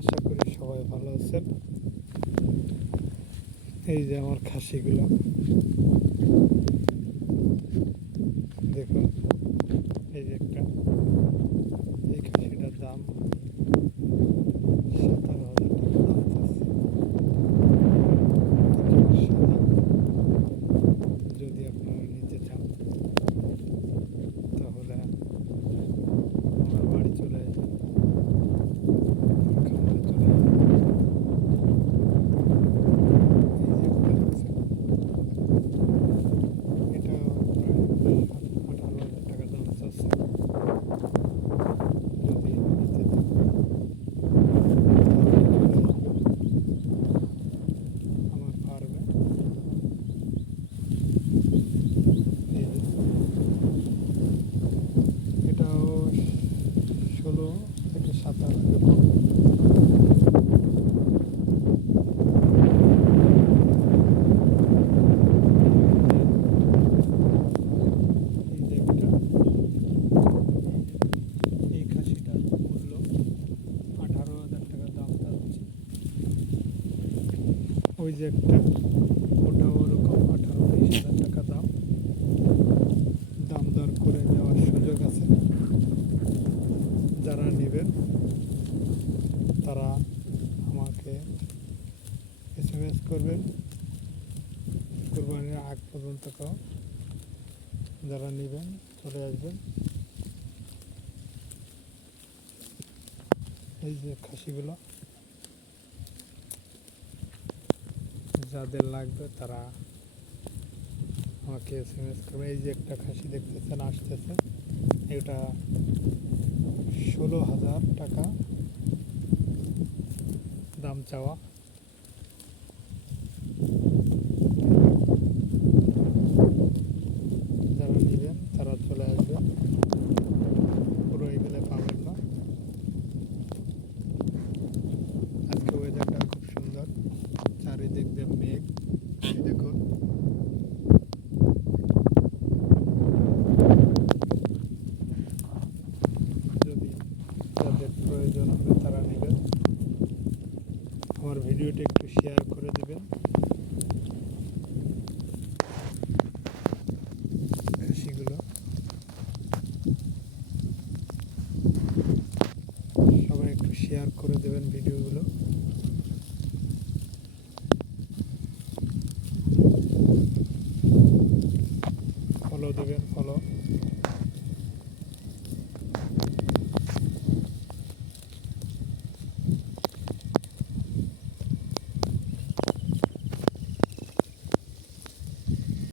আশা করি সবাই ভালো আছেন। এই যে আমার খাসিগুলো দেখুন, এই যে একটা, এই খাসিটার দাম 17,000 টাকা দাম চাচ্ছে। সাদা, যদি আপনারা নিতে চান তাহলে আমার বাড়ি চলে আসবেন, খামারে চলে আসবেন। এটা প্রায় 18,000 টাকা দাম চাচ্ছে। যদি নিতে চান আমার ফার্মে। এই যে এটাও 16 থেকে 17 এরকম। এই যে একটা, এই খাসিটার মূল্য 18,000 টাকা দাম চাচ্ছে। ওই যে একটা, ওটাও ওরকম 18-20,000 টাকা দাম। দাম দর করে নেওয়ার সুযোগ আছে। যারা নেবেন তারা আমাকে SMS করবেন। কোরবানির আগ পর্যন্ত যারা নেবেন চলে আসবেন। এই যে খাসিগুলো, যাদের লাগবে তারা আমাকে SMS করবে। এই যে একটা খাসি দেখতেছেন আসতেছে, এটা 16,000 টাকা দাম চাওয়া। যারা নেবেন তারা চলে আসবেন, পুরো এগুলো পাবেন না। আজকে ওয়েদারটা খুব সুন্দর, চারিদিক দিয়ে মেঘ। দেখুন, যদি যাদের প্রয়োজন হবে তারা নেবেন। আমার ভিডিওটি একটু শেয়ার করে দেবেন। খাসিগুলো সবাই একটু শেয়ার করে দেবেন ভিডিওগুলো।